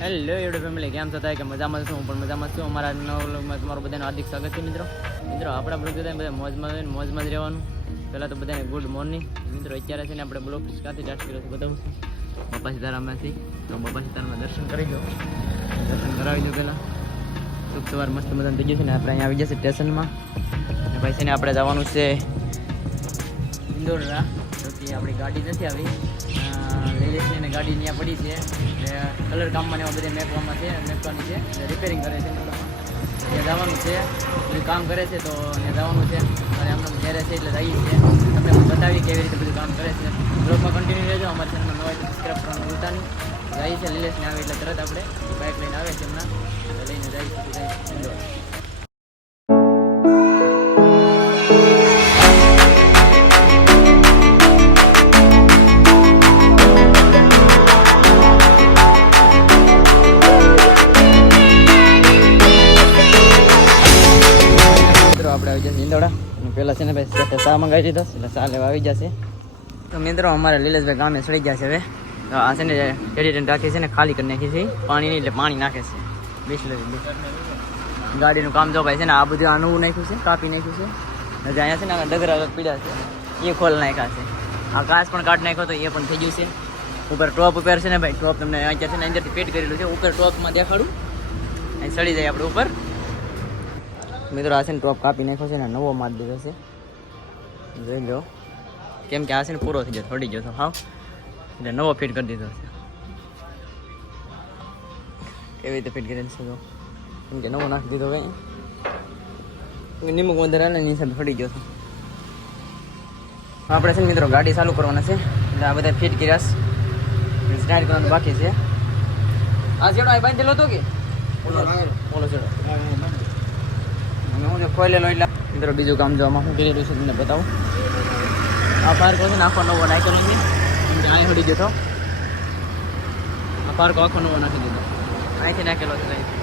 Hello YouTube family કેમ થાય કે મજામાં છું? હું પણ મજામાં છું. અમારા નવલોગમાં તમારું બધાનું હાર્દિક સ્વાગત છે, મિત્રો. મિત્રો, આપણા બ્લોગ જોતા બધા મોજમાં હોય મોજમાં જ રહેવાનું. પહેલાં તો બધાને ગુડ મોર્નિંગ મિત્રો, અત્યારે છે ને આપણે બ્લોગ ક્યાંથી સ્ટાર્ટ કર્યો છે બતાવું છું બાપા સીતારામમાંથી તો બાપા સીતારામના દર્શન કરી દો દર્શન કરાવી દો પહેલાં. શુભ સવાર મસ્ત મજાનું થઈ ગયું છે ને. આપણે અહીંયા આવી જશે સ્ટેશનમાં. અને છે ને, આપણે જવાનું છે ઇન્દોરા તો કે આપણી ગાડી નથી આવી. લેલેસની ને ગાડી ત્યાં પડી છે. એટલે કલર કામમાં એવા બધે મેકવામાં છે, મેકવાની છે. રિપેરિંગ કરે છે ત્યાં જવાનું છે. બધું કામ કરે છે તો ત્યાં જવાનું છે. અને અમને ઘેરે છે એટલે જઈએ છીએ. તમને બતાવી કેવી રીતે બધું કામ કરે છે. બ્લોગમાં કન્ટિન્યુ રહેજો. અમારી ચેનલ નવા સબસ્ક્રાઈબ કરવાનું ભૂલતા નહીં. જઈએ છે લીલેશને આવે એટલે તરત આપણે બાઇક લઈને આવે છે હમણાં. લઈને જઈએ છીએ. અને છે ને ભાઈ ચા મંગાવી દીધો, એટલે ચા લેવા આવી જશે તો મિત્રો, અમારે લીલેશભાઈ ગામે સડી ગયા છે હવે. તો આ છે ને એડિટન રાખી છે ને, ખાલી કરી નાખી છે. પાણી નહીં એટલે પાણી નાખે છે. બિસ્લરી ગાડીનું કામ જો ભાઈ છે ને, આ બધું આનું નાખ્યું છે, કાપી નાખ્યું છે. અને જે અહીંયા છે ને ડગરા પીડા છે. એ ખોલ નાખ્યા છે. આ ઘાસ પણ કાઢ નાખ્યો તો એ પણ થઈ ગયું છે. ઉપર ટોપ ઉપર છે ને ભાઈ, ટોપ તમને અહીંયા છે ને અંદરથી પેટ કરેલું છે. ઉપર ટોપમાં દેખાડું. અહીં સડી જાય આપણે ઉપર. મિત્રો આ છે ને ટોપ કાપી નાખ્યો છે ને નવો માર દીધો છે. જોઈ લો. કેમ કે આ છે ને પૂરો થઈ ગયો થોડી ગયો તો હાવ. એટલે નવો ફિટ કરી દીધો છે. કેવી રીતે ફિટ કરેલ છે તો કેમ કે નવો નાખી દીધો કઈ. નિમક વધારે ને સાથે ફરી ગયો છે. આપણે છે ને મિત્રો ગાડી ચાલુ કરવાના છે. એટલે આ બધા ફિટ કર્યા સ્ટાર્ટ કરવાનું બાકી છે. આ છેડો આ બાંધેલો હતો કે? ઓલો છેડો અને હું જો ખોલેલો એટલે મિત્રો બીજું કામ જો આમાં કરી રહ્યું છે તમને બતાવું. આ પાર્ક છે ને આખો નવો નાખેલો છે અહીં હડી હતો આ પાર્કો આખો નવો નાખી દીધો. અહીંથી નાખેલો છે અહીંથી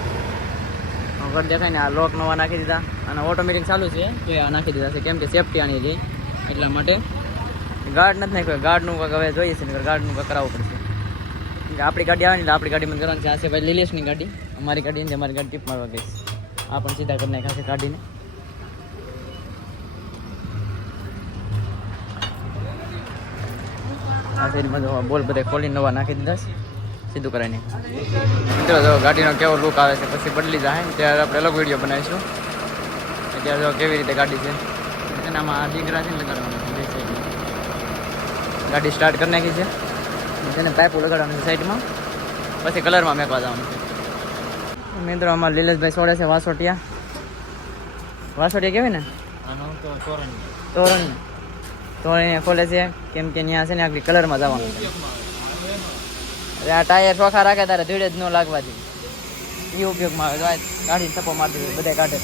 ઘર દેખાય ને આ લોક નવા નાખી દીધા. અને ઓટોમેટિક ચાલુ છે તો આ નાખી દીધા છે. કેમ કે સેફટી આની છે. એટલા માટે ગાર્ડ નથી નાખ્યો. ગાર્ડનું કંઈક હવે જોઈએ છે ગાર્ડનું કંઈક કરાવવું પડશે. આપણી ગાડી આવે ને આપણી ગાડીમાં કરવાની છે. આ છે ભાઈ લીલેશની ગાડી. અમારી ગાડી અમારી ગાડી ટીપ મારવા ગઈ આ પણ સીધા કરી નાખ્યા છે જો બોલ બધા ખોલીને નવા નાખી દીધા છે સીધું કરાવીને મિત્રો જો ગાડીનો કેવો લુક આવે છે પછી બદલી જાય ને ત્યારે આપણે અલગ વીડિયો બનાવીશું અત્યારે જો કેવી રીતે ગાડી છે એનામાં દીકરા છે લગાડવાનું ગાડી સ્ટાર્ટ કરી નાખી છે તેને પાઇપો લગાડવાની સાઈડમાં પછી કલરમાં મેકવા જવાનું છે મિત્રો અમારા લીલેશભાઈ સોડે છે વાસોટિયા. વાસોટિયા કહેવાય ને? તોરણ. તોરણ. ખોલે છે કેમ કે ત્યાં છે ને આખી કલરમાં જવાનું છે. આ ટાયર ચોખા રાખે તારે ધીડે જ ન લાગવા દે એ ઉપયોગમાં આવે તો આ ગાડી થપ્પો મારી દીધો બધા કાઢે.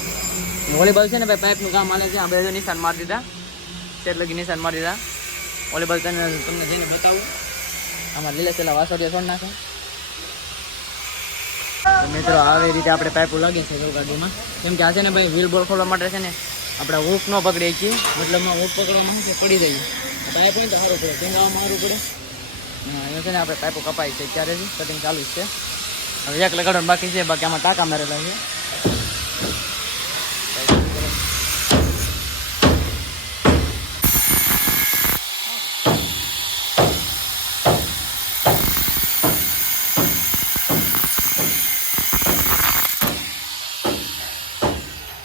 વોલીબોલ છે ને ભાઈ પાઇપનું કામ હાલે છે આ બે નિશાન મારી દીધા. સેટ લગી નિશાન મારી દીધા. વોલીબોલ તને તમને જઈને બતાવું. આમાં લીલા છેલ્લા વાસોટિયા છોડી નાખે. મિત્રો, આવી રીતે આપણે પાઇપો લાગી છે ગાડીમાં કેમ કે આ છે ને ભાઈ વ્હીલ બોલ ખોલવા માટે છે ને, આપણે હૂક ન પકડીએ છીએ. મતલબમાં હૂક પકડવામાં શું પડી જાય પાઇપ હોય તો સારું પડે કેમ કે સારું પડે. એ છે ને આપણે પાઇપો કપાઈ છે ત્યારે જ કટિંગ ચાલુ છે. હવે એક લગાડવાનું બાકી છે, બાકી આમાં ટાંકા મારેલા છે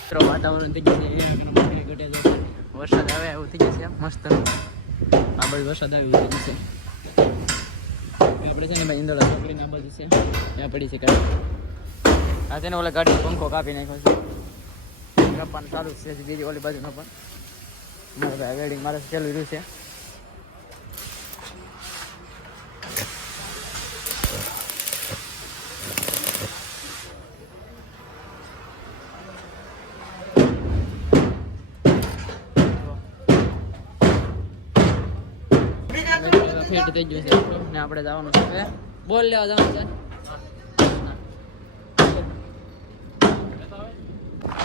મિત્રો વાતાવરણ થઈ ગયું છે ઘટે વરસાદ આવે એવું થઈ જશે મસ્ત. આ બાજુ વરસાદ આવે એવું થઈ જશે. આપણે છે ને ભાઈ ઇન્દોરા ચોકડીની આ બાજુ છે. ત્યાં પડી છે ગાડી. આ છે ને ઓલા ગાડી પંખો કાપી નાખ્યો છે. કાપવાનું ચાલુ છે બીજી ઓલી બાજુનો પણ. મારે વેડિંગ મારે ચાલુ રહ્યું છે. થઈ ગયું છે. ને આપણે જવાનું છે. બોલ, લેવા જવાનું છે.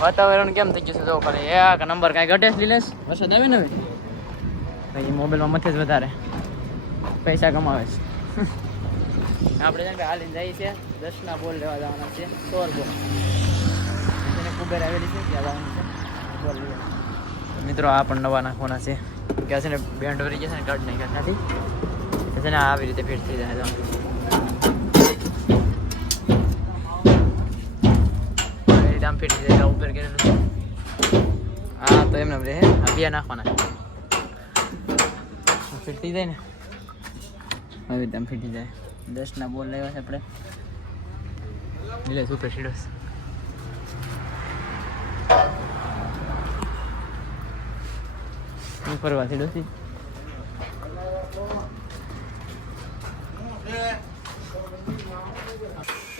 વાતાવરણ કેમ થઈ ગયું છે? જો, ખાલી એ આ નંબર કાંઈ ઘટે લીલેશ વરસાદ આવે ને ભાઈ મોબાઈલમાં મથે જ વધારે. પૈસા કમાવે છે. આપણે જેમ કે હાલીને જઈએ છે દસના બોલ લેવા જવાના છે સોર બોલ. એને કુબેર આવેલી છે, ત્યાં જવાનું છે. બોલ મિત્રો, આ પણ નવા નાખવાના છે. કે છે ને બેન્ડ વરી જશે ને કાઢ નાખ્યા ત્યાંથી તો છે ને આવી રીતે ફિટ થઈ જાય તો આમ ફિટ થઈ જાય ઉપર કરેલું છે હા તો એમને રહે આ બે નાખવાના ફિટ થઈ જાય ને આવી રીતે આમ ફિટ થઈ જાય દસના બોલ લેવા છે આપણે એટલે સુપર સીડસ હું ફરવા સીડો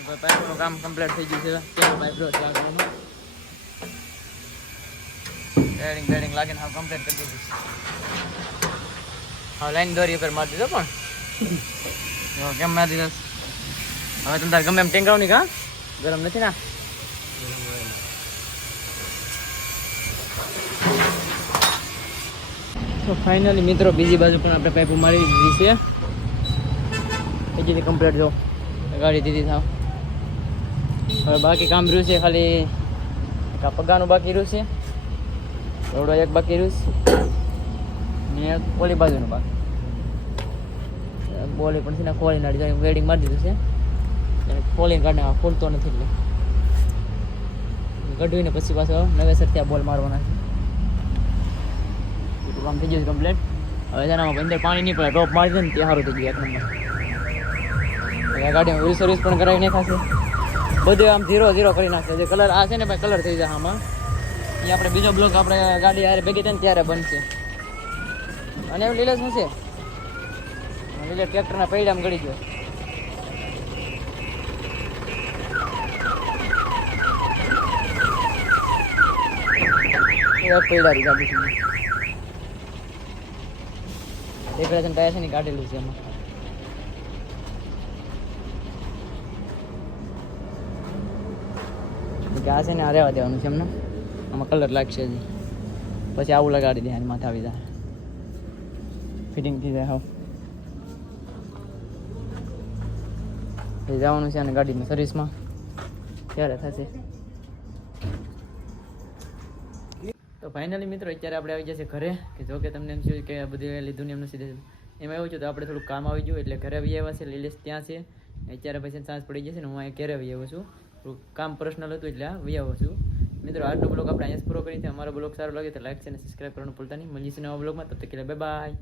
પાઇપનું કામ કમ્પ્લીટ થઈ ગયું છે. કેવું પાઇપ રો છે લાગીને હા કમ્પ્લીટ કરી દીધું હા લાઈન દોરી ઉપર મારી દીધો પણ. કેમ મારી દીધો? હવે તમે તારે ગમે એમ ટેંગાવ નહીં કા? ગરમ નથી ના? તો ફાઇનલી મિત્રો, બીજી બાજુ પણ આપણે પાઇપ મારી દીધી છે. ગઈ કમ્પ્લીટ જો. ગાડી દીધી થાવ હવે બાકી કામ રહ્યું છે ખાલી પગાનું બાકી રહ્યું છે. એવડો એક બાકી રહ્યું છે. ને ઓલી બાજુનું બાકી. બોલી પણ છે ને ખોલી નાડી વેડિંગ મારી દીધું છે. અને ખોલીને કાઢને આ ખોલતો નથી એટલે. ગઢવીને પછી પાછો નવેસર ત્યાં બોલ મારવાના છે. કામ થઈ ગયું કમ્પ્લેટ હવે તેનામાં અંદર પાણી નહીં પડે ડ્રોપ મારી દે ને ત્યાં સારું થઈ ગયું એક નંબર. ગાડીમાં વ્હીલ સર્વિસ પણ કરાવી નાખાશે બધું આમ ઝીરો ઝીરો કરી નાખશે જે કલર આ છે ને, ભાઈ કલર થઈ જાય આમાં. એ આપણે બીજો બ્લોક આપણે ગાડી યારે ભેગી થઈને ત્યારે બનશે. અને એવું લીલે શું છે? લીલે ટ્રેક્ટરના પૈડામાં ગળી ગયો. પૈડા ગાડી છે રજન ટાયર છે ને કાઢેલું છે એમાં કે આ છે ને આ રહેવા દેવાનું છે એમને. આમાં કલર લાગશે હજી. પછી આવું લગાડી દે માથે આવી જાય. ફિટિંગ થઈ જાય, હાવ. એ જવાનું છે અને ગાડીની સર્વિસમાં ત્યારે થશે. તો ફાઇનલી મિત્રો, અત્યારે આપણે આવી જશે ઘરે, કે જો કે તમને એમ થયું કે બધી લીધું ને એમને સીધે એમાં એવું છે તો આપણે થોડું કામ આવી ગયું, એટલે ઘરે આવી આવ્યા છે, લીલેશ ત્યાં છે. અત્યારે પછી સાંજ પડી જશે ને હું અહીંયા ઘરે આવી આવ્યો છું. કામ પર્સનલ હતું એટલે આવ્યો છું. મિત્રો, આજનો બ્લોગ આપણે અહીંયા પૂરો કરી છે. અમારો બ્લોગ સારો લાગે તો લાઈક છે અને સબસ્ક્રાઈબ કરવાનું ભૂલતા નહીં. મળીશું નવા બ્લોગમાં તબ તક બાય